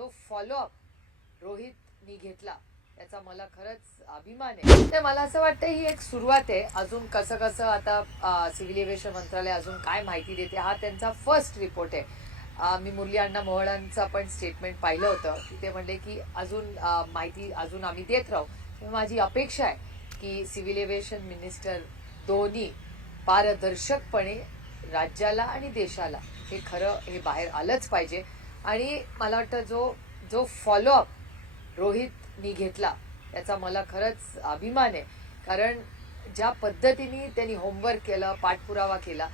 जो फॉलोअप रोहितनी घेतला त्याचा मला खरंच अभिमान आहे. तर मला असं वाटतं ही एक सुरुवात आहे. अजून कसं कसं आता सिव्हिल एव्हिएशन मंत्रालय अजून काय माहिती देते हा त्यांचा फर्स्ट रिपोर्ट आहे. मी मुरली अण्णा मोहोळांचा पण स्टेटमेंट पाहिलं होतं की ते म्हणले की अजून माहिती अजून आम्ही देत राहू. तर माझी अपेक्षा आहे की सिव्हिल एव्हिएशन मिनिस्टर दोन्ही पारदर्शकपणे राज्याला आणि देशाला हे खरं हे बाहेर आलंच पाहिजे. आणि मला वाटतं जो फॉलोअप रोहितनी घेतला त्याचा मला खरंच अभिमान आहे. कारण ज्या पद्धतीने त्यांनी होमवर्क केलं, पाठपुरावा केला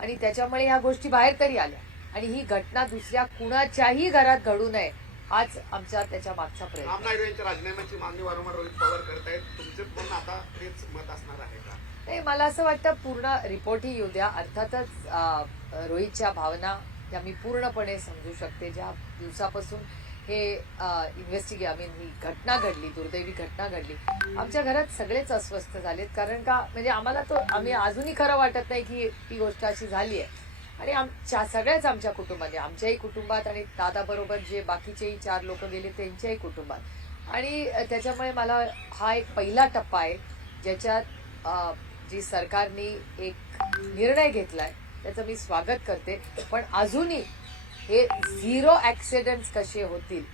आणि त्याच्यामुळे ह्या गोष्टी बाहेर तरी आल्या आणि ही घटना दुसऱ्या कुणाच्याही घरात घडू नये हाच आमचा त्याच्या मागचा प्रयत्न. राम नायडू यांच्या राजीनाम्याची मागणी वारंवार रोहित पवार करतायत. तुमचे पण आता तेच मत असणार आहे का? नाही, मला असं वाटतं पूर्ण रिपोर्टही येऊ द्या. अर्थातच रोहितच्या भावना त्या मी पूर्णपणे समजू शकते. ज्या दिवसापासून हे ही घटना घडली, दुर्दैवी घटना घडली, आमच्या घरात सगळेच अस्वस्थ झालेत. कारण का म्हणजे आम्ही अजूनही खरं वाटत नाही की ती गोष्ट अशी झाली आहे. आणि सगळ्याच आमच्या कुटुंबाने, आमच्याही कुटुंबात आणि दादाबरोबर जे बाकीचेही 4 लोक गेले त्यांच्याही कुटुंबात. आणि त्याच्यामुळे मला हा एक पहिला टप्पा आहे ज्याच्यात जी सरकारने एक निर्णय घेतलाय त्याचं मी स्वागत करते. पण अजूनही हे 0 ऍक्सिडेंट्स कसे होतील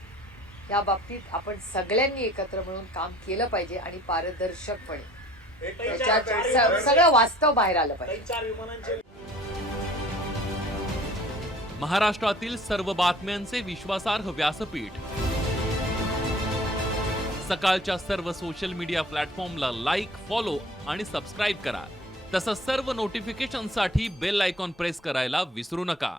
या बाबतीत आपण सगळ्यांनी एकत्र मिळून काम केलं पाहिजे आणि पारदर्शकपणे त्याच्यात सगळं वास्तव बाहेर आलं पाहिजे. महाराष्ट्रातील सर्व बातम्यांचे विश्वासार्ह व्यासपीठ सकाळच्या सर्व सोशल मीडिया प्लॅटफॉर्मला लाईक, फॉलो आणि सबस्क्राईब करा. तसंच सर्व नोटिफिकेशनसाठी बेल आयकॉन प्रेस करायला विसरू नका.